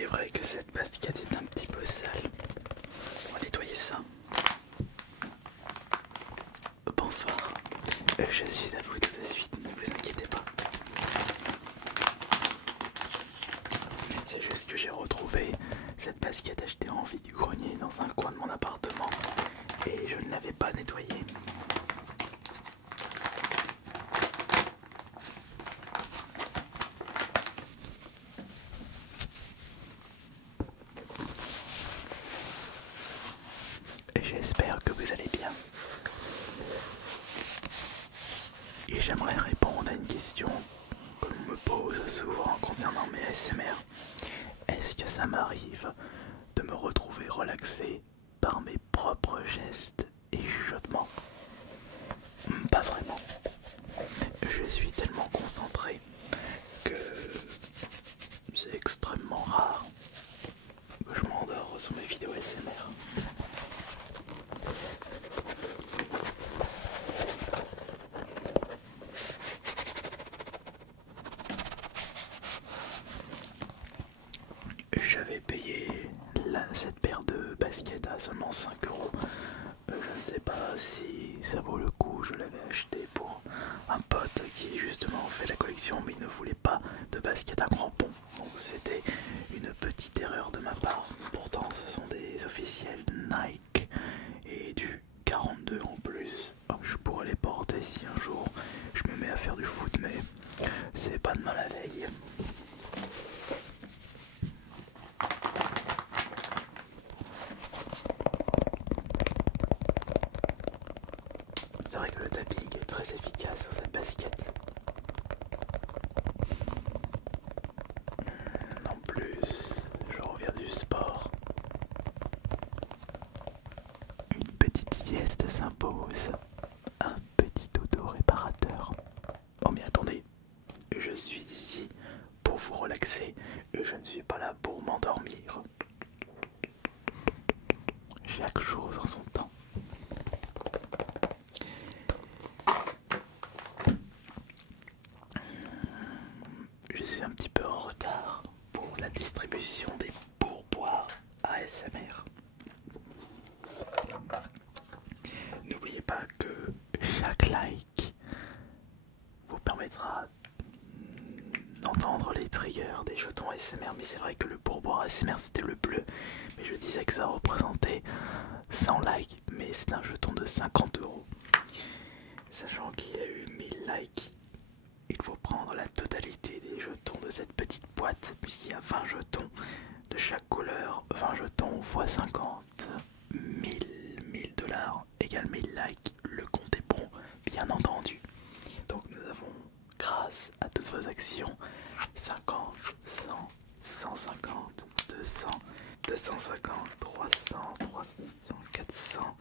est vrai que cette basket est un petit peu sale. On va nettoyer ça. Bonsoir, je suis à vous tout de suite, ne vous inquiétez pas. C'est juste que j'ai retrouvé cette basket achetée en vide-grenier dans un coin de mon appartement et je ne l'avais pas nettoyée. J'espère que vous allez bien. Et j'aimerais répondre à une question que l'on me pose souvent concernant mes ASMR. Est-ce que ça m'arrive de me retrouver relaxé par mes propres gestes et chuchotements? Pas vraiment. Je suis tellement concentré que c'est extrêmement rare que je m'endors sur mes vidéos ASMR. J'avais payé cette paire de baskets à seulement 5 euros. Je ne sais pas si ça vaut le coup, je l'avais acheté pour un pote qui justement fait la collection mais il ne voulait pas de baskets à crampons. Donc c'était une petite erreur de ma part. Pourtant ce sont des officiels Nike et du 42 en plus. Je pourrais les porter si un jour je me mets à faire du foot mais c'est pas demain la veille. C'est vrai que le tapping est très efficace sur cette basket. En plus, je reviens du sport. Une petite sieste s'impose. Un petit dodo réparateur. Oh mais attendez, je suis ici pour vous relaxer et je ne suis pas là pour m'endormir. Chaque chose en son temps. Je suis un petit peu en retard pour la distribution des pourboires ASMR. N'oubliez pas que chaque like vous permettra d'entendre les triggers des jetons ASMR. Mais c'est vrai que le pourboire ASMR c'était le bleu, mais je disais que ça représentait 100 likes, mais c'est un jeton de 50 euros. Sachant qu'il y a eu 1000 likes, il faut prendre la totalité des jetons de cette petite boîte, puisqu'il y a 20 jetons de chaque couleur, 20 jetons x 50, 1000 dollars égale 1000 likes, le compte est bon, bien entendu. Donc nous avons, grâce à toutes vos actions, 50, 100, 150, 200, 250, 300, 300, 400,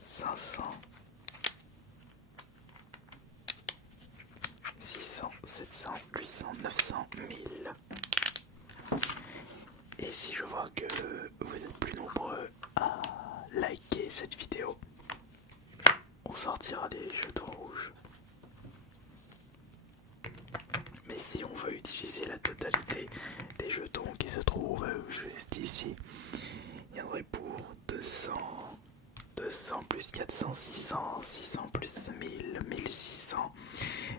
500, 600, 700, 800, 900, 1000. Et si je vois que vous êtes plus nombreux à liker cette vidéo, on sortira les jetons rouges. Mais si on veut utiliser la totalité des jetons qui se trouvent juste ici, il y en aurait pour 200, 200 plus 400, 600, 600 plus 1000, 1600,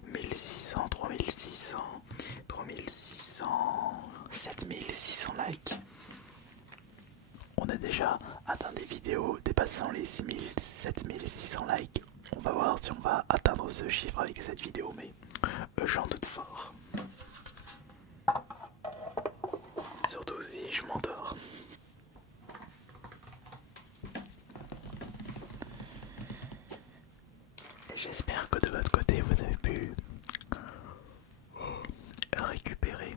1600, 3600, 3600, 7600 likes. On a déjà atteint des vidéos dépassant les 6000, 7600 likes. On va voir si on va atteindre ce chiffre avec cette vidéo, mais j'en doute fort. Surtout si je m'endors. J'espère que de votre côté vous avez pu récupérer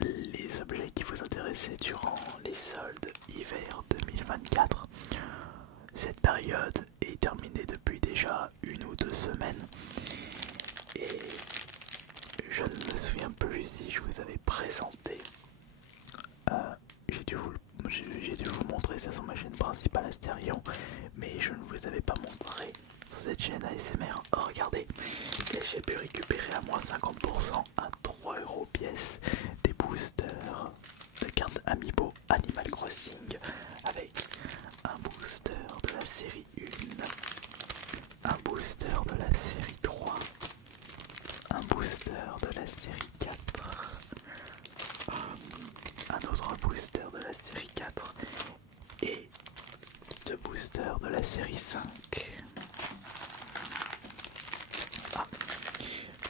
les objets qui vous intéressaient durant les soldes hiver 2024. Cette période est terminée depuis déjà 1 ou 2 semaines et je ne me souviens plus si je vous avais présenté. J'ai dû vous montrer ça sur ma chaîne principale Astérion, mais je ne vous avais pas montré sur cette chaîne ASMR. Oh, regardez, j'ai pu récupérer à moins 50% à 3 € pièce des boosters de cartes Amiibo de la série 4. Un autre booster de la série 4 et deux boosters de la série 5. Ah,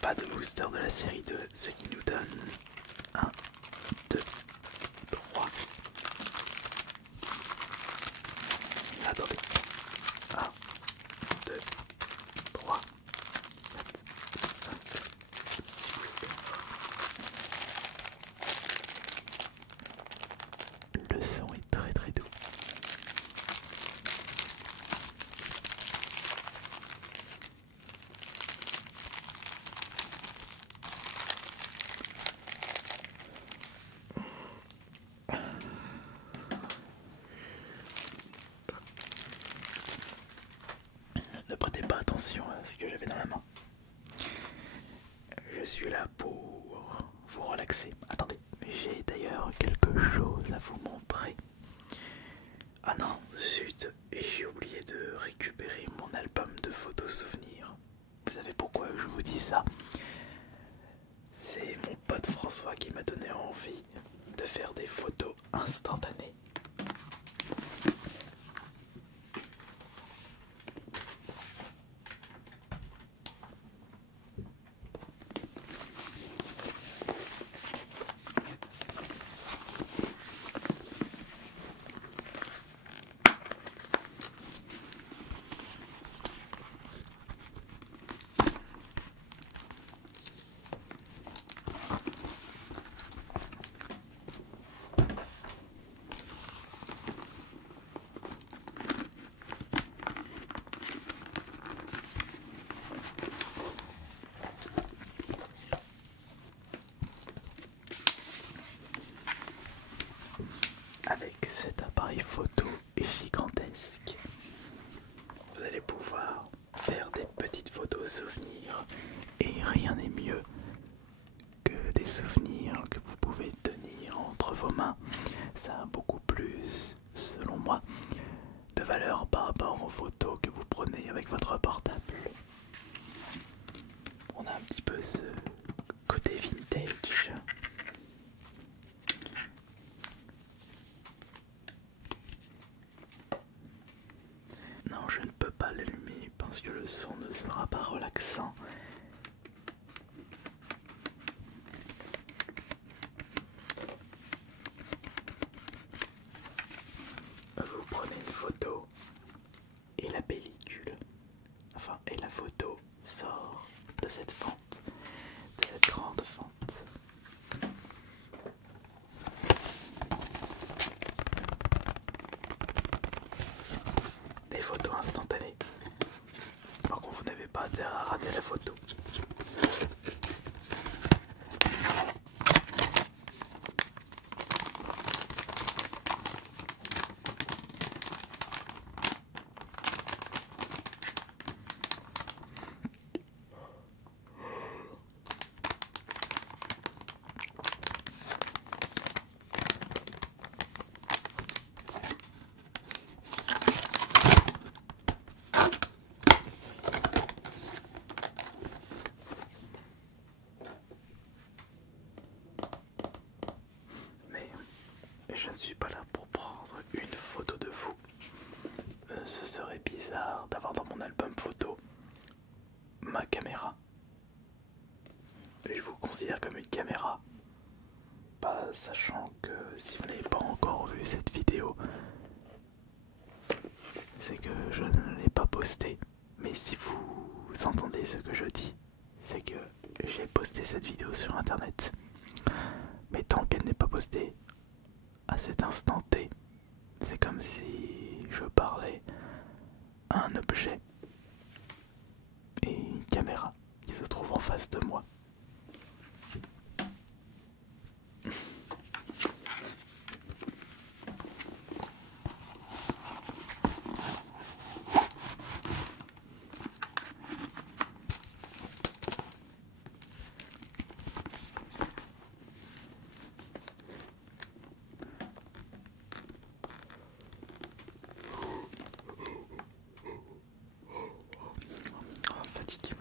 pas de booster de la série 2, ce qui nous donne 1, 2, 3. Attendez. 1, 2, 3, 4, 5, 6 boosters. Le son est très très doux. Ne prêtez pas attention à ce que j'avais dans la main. Je suis là pour vous relaxer. Attendez, j'ai d'ailleurs quelque chose à vous montrer. Ah non, zut, j'ai oublié de récupérer mon album de photos souvenirs. Vous savez pourquoi je vous dis ça? C'est mon pote François qui m'a donné envie de faire des photos instantanées. Avec cet appareil photo gigantesque, vous allez pouvoir faire des petites photos souvenirs et rien n'est mieux que des souvenirs que vous pouvez tenir entre vos mains. Ça a beaucoup plus, selon moi, de valeur par rapport aux photos que vous prenez avec votre portable. On a un petit peu ce côté vintage. Non, je ne peux pas l'allumer parce que le son ne sera pas relaxant. Vous prenez une photo et la pellicule, enfin, et la photo sort de cette fente, de cette grande fente. Des photos instantanées. Par contre, vous n'avez pas intérêt à rater la photo. Je ne suis pas là pour prendre une photo de vous. Ce serait bizarre d'avoir dans mon album photo ma caméra. Et je vous considère comme une caméra. Pas sachant que si vous n'avez pas encore vu cette vidéo, c'est que je ne l'ai pas postée. Mais si vous entendez ce que je dis, c'est que j'ai posté cette vidéo sur internet. Mais tant qu'elle n'est pas postée, à cet instant T, c'est comme si je parlais à un objet et une caméra qui se trouve en face de moi. Fatigué.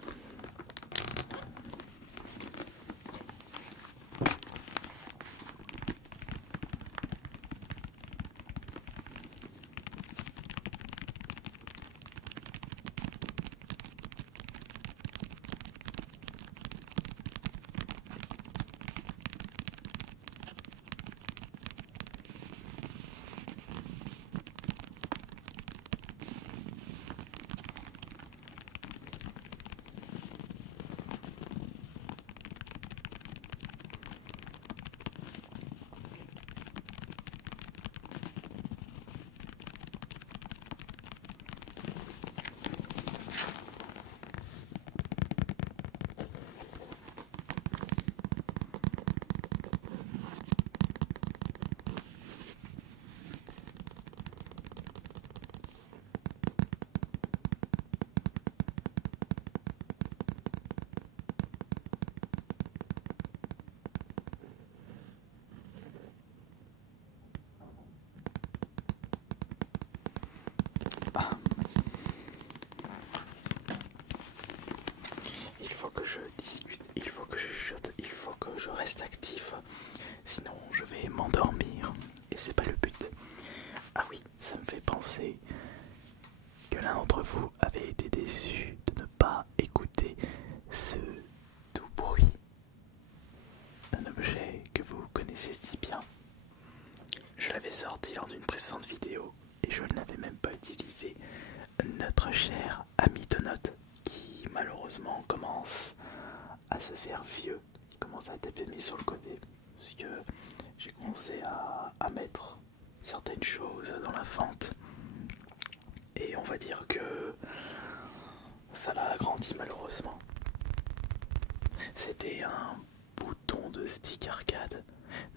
connaissez si bien. Je l'avais sorti lors d'une précédente vidéo et je ne l'avais même pas utilisé. Notre cher ami de notes qui malheureusement commence à se faire vieux, qui commence à être mis sur le côté. Parce que j'ai commencé à mettre certaines choses dans la fente. Et on va dire que ça l'a agrandi malheureusement. C'était un bouton de stick arcade.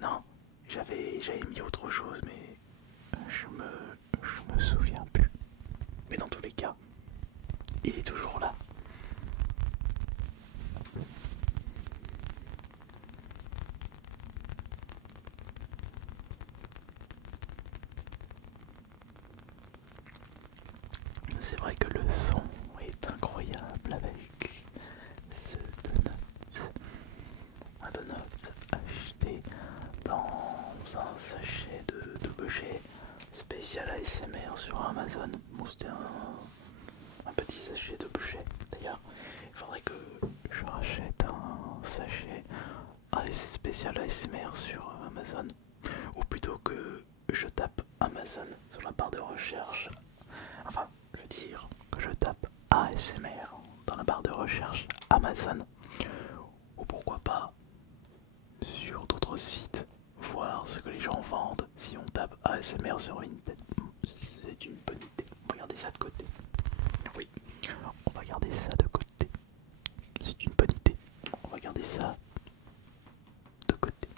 Non, j'avais mis autre chose mais je me souviens plus. Mais dans tous les cas, il est toujours là. C'est vrai que le son est incroyable avec ce donut. Un donut acheté dans un sachet de boucher spécial ASMR sur Amazon. Bon, c'était un petit sachet de boucher. D'ailleurs, il faudrait que je rachète un sachet spécial ASMR sur Amazon. Ou plutôt que je tape Amazon sur la barre de recherche. Enfin, je veux dire que je tape ASMR dans la barre de recherche Amazon. Ou pourquoi pas sur d'autres sites, voir ce que les gens vendent. Si on tape ASMR sur une tête, c'est une bonne idée. Regardez ça de côté. Oui, on va garder ça de côté. C'est une bonne idée. On va garder ça de côté.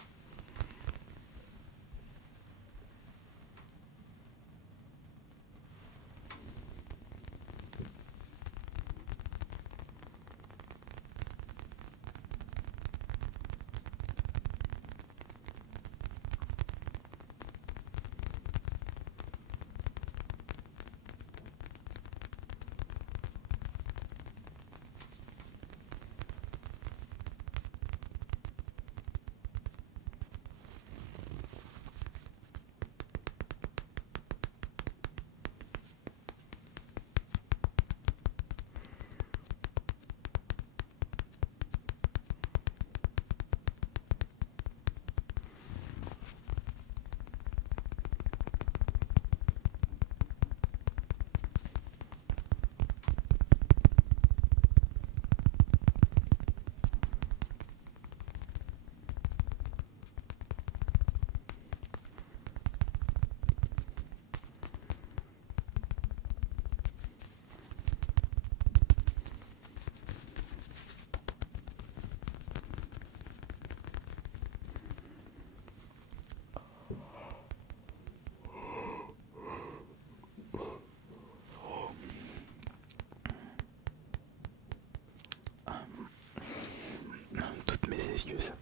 Toutes mes excuses,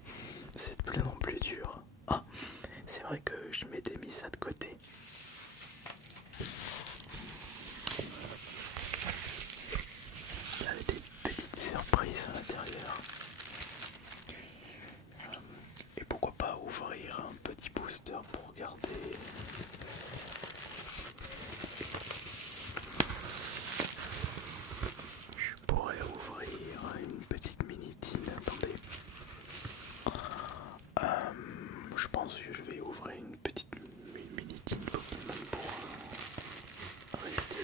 c'est de plus en plus dur. Ah, c'est vrai que je m'étais mis ça de côté. Il y avait des petites surprises à l'intérieur. Et pourquoi pas ouvrir un petit booster pour regarder. Je pourrais ouvrir une petite mini-tine. Attendez. Je pense que je vais ouvrir une petite mini-tine Pokémon pour rester.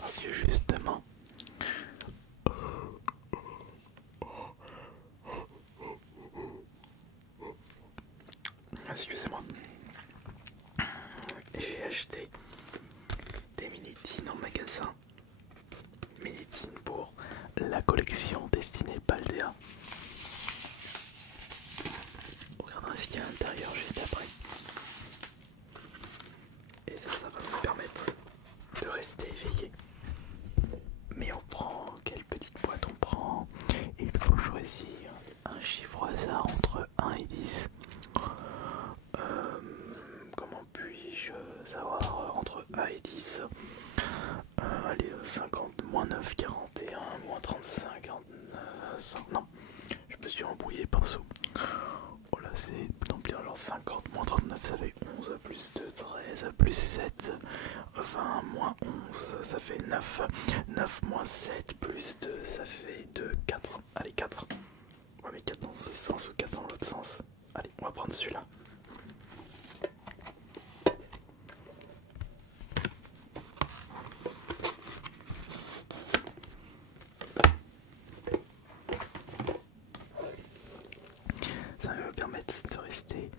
Parce que justement, excusez-moi, j'ai acheté des mini-tines en magasin. Mini-tines pour la collection destinée Paldea. On regardera ce qu'il y a à l'intérieur juste après. Et ça va nous permettre de rester éveillé. Mais on prend, quelle petite boîte on prend? Il faut choisir un chiffre au hasard entre 1 et 10. c'est de plus en plus genre 50 moins 39 ça fait 11 plus 2 13 plus 7 20 moins 11 ça fait 9 9 moins 7 plus 2 ça fait 2 4 allez 4 ouais mais 4 dans ce sens ou 4 dans l'autre sens. Allez on va prendre celui-là. Ça va me permettre de rester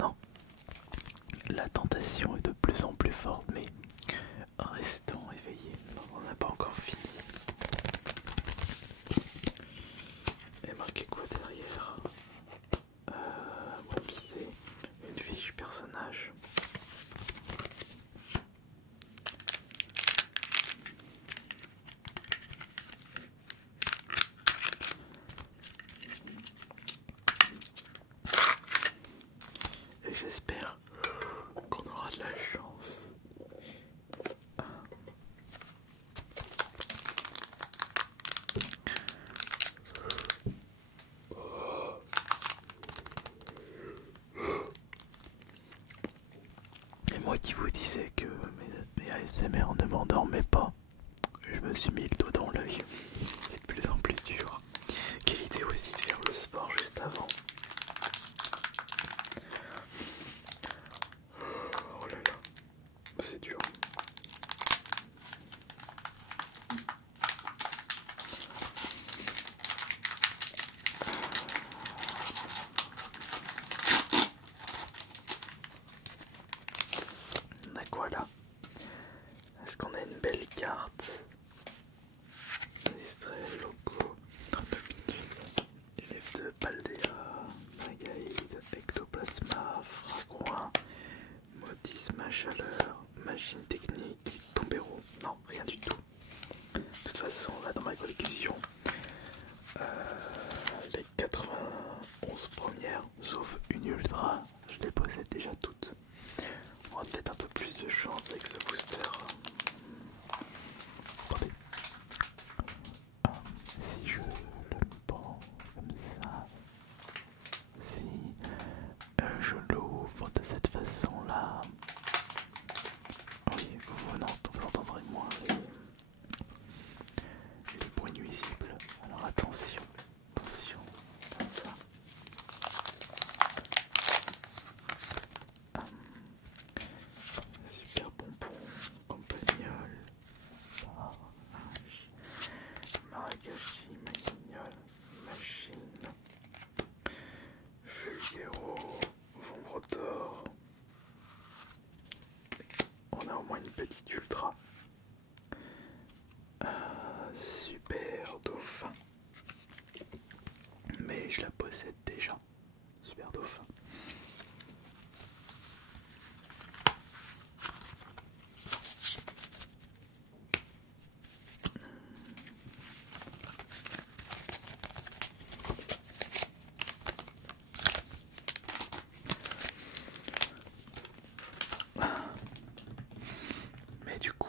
non. La tentation est de plus en plus forte, mais restons éveillés. Non, on n'a pas encore fini. Et marqué quoi derrière? C'est une fiche personnage. Et j'espère qu'on aura de la chance. Et moi qui vous disais que mes ASMR ne m'endormaient pas, je me suis mis le dos dans l'œil. C'est de plus en plus dur. Quelle idée aussi de faire le sport juste avant. Oh là là, c'est dur. On a quoi là? Est-ce qu'on a une belle carte? Extrait, logo, 32 minutes, élève de Paldea, Magaïde, Ectoplasma, Fragouin, Modisme, Chaleur, Machine Technique, Tombero. Non, rien du tout. De toute façon, là dans ma collection, les 91 premières, sauf une ultra, je les possède déjà toutes. On aura peut-être un peu plus de chance avec ce booster. Attendez. Si je le prends comme ça, si je l'ouvre de cette façon-là, oui, vous entendrez moins les bruits nuisibles. Alors attention, attention, comme ça. Super bonbon, campagnol, Maragashi, Maguignol, Machine, Fulguero, Vombre d'or. On a au moins une petite ultra. Super dauphin. Mais je la possède déjà. Super dauphin. Mais du coup,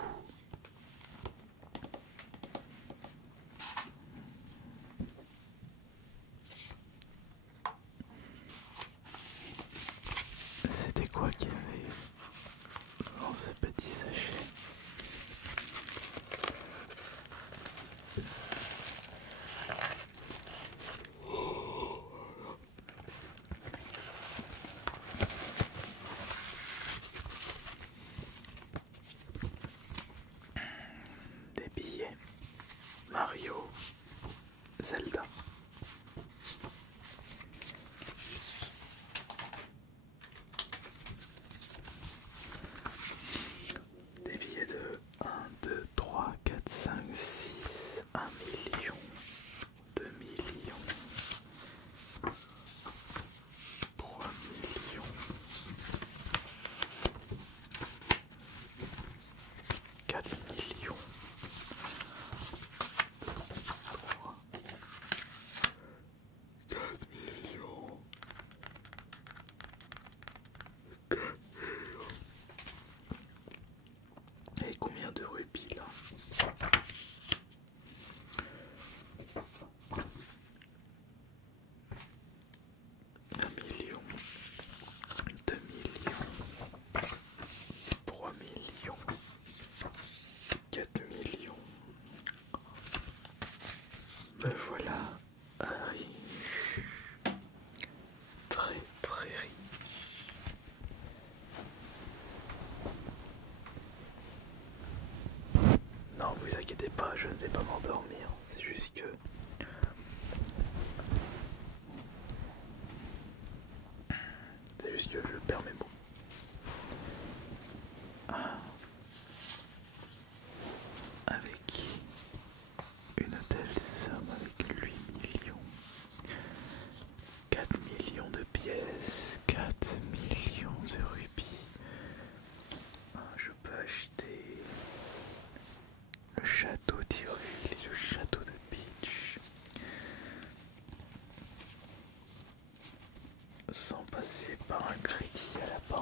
4 millions. 3, 4 millions. Et combien de rubis là? 1 million, 2 millions, 3 millions, 4 millions. Me voilà riche, très très riche. Non, vous inquiétez pas, je ne vais pas m'endormir, c'est juste que je perds mes mots. Ah. Avec une telle somme, avec 8 millions, 4 millions de pièces, 4 millions de rubis, je peux acheter le château d'Hyrule et le château de Peach sans passer par un crédit à la banque.